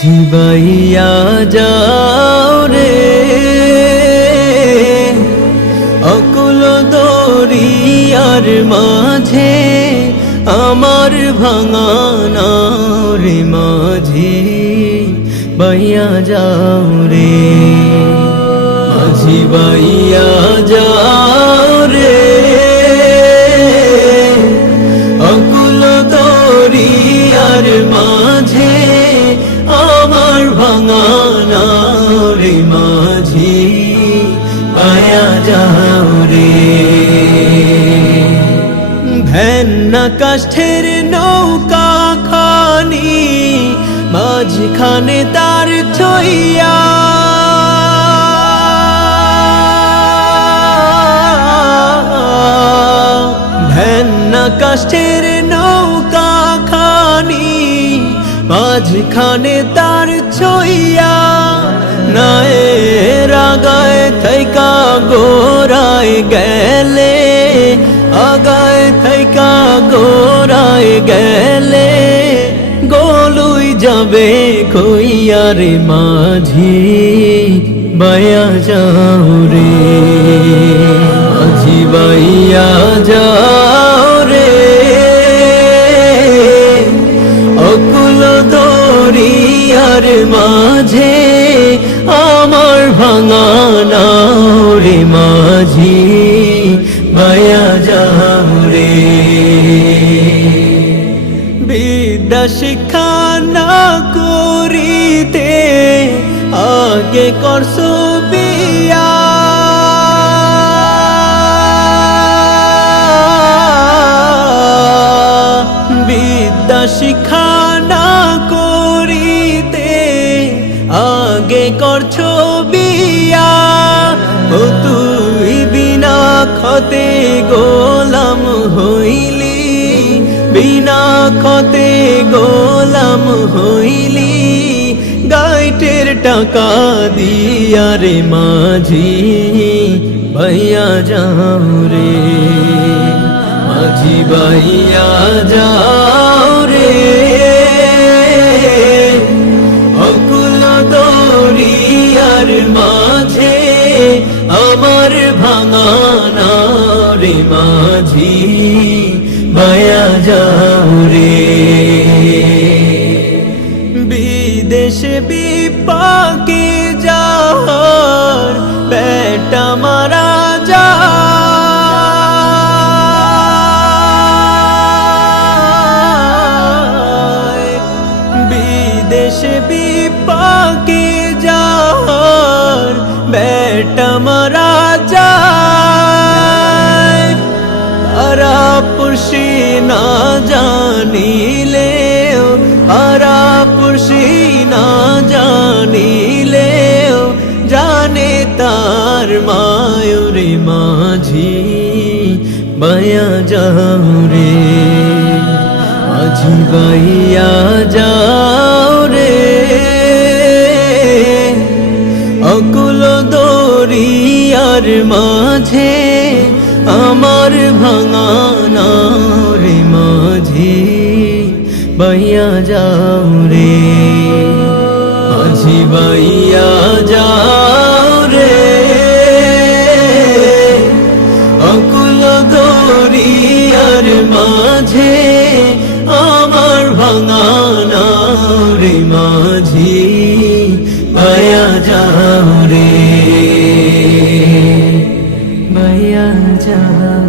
জিবাইয়া যাও রে। অকুল দরিয়ার মাঝে আমার ভাঙানা রে মাঝি বাইয়া যাও রে। মাঝি রে মাঝি, আয়া যাও রে। ভেন্না কাষ্ঠের নৌকা খানি, মাঝখানে তার ছইয়া। কাষ্ঠের নৌকা খানি, মাঝখানে তার ছইয়া। রাগায় থাইকা গোরায় গেলে, আগায় থাইকা গোরায় গেলে, গোলুই যাবে কইয়ারে মাঝি, বায়া যাও রে। মাঝি বাইয়া যাও রে। অকুল দরিয়ার মাঝে আমার ভাঙা রে মাঝি মায়া যাও রে বিদ্যা শিক্ষা না করিতে আগে করছ খতে গোলাম হইলি, বিনা খতে গোলাম হইলি। গাইটের টাকা দিয়া রে মাঝি, ভাইয়া যাও রে। মাঝি ভাইয়া যাও রে। অকুল মাঝে আমার ভাঙানা রে মাঝি ভাইয়া যাও রে বিদেশে বিপাকে যাওয়ার বেটা মারা যায়। বিদেশে বিপাকে যাওয়ার বেটা মারা পুষি না জানিলেও তারা পুষি না জানিলেও জানে তার মায়ুরে মাঝি বায়া যাও রে মাঝি বাইয়া যাও রে অকুল দরিয়ার মাঝে আমার ভাঙানা রে মাঝি, বাইয়া যাও রে। মাঝি বাইয়া যাও রে। অকুল দরিয়ার মাঝে আমার ভাঙানা রে মাঝি ভায়া যাও রে। ভায়া যাও রে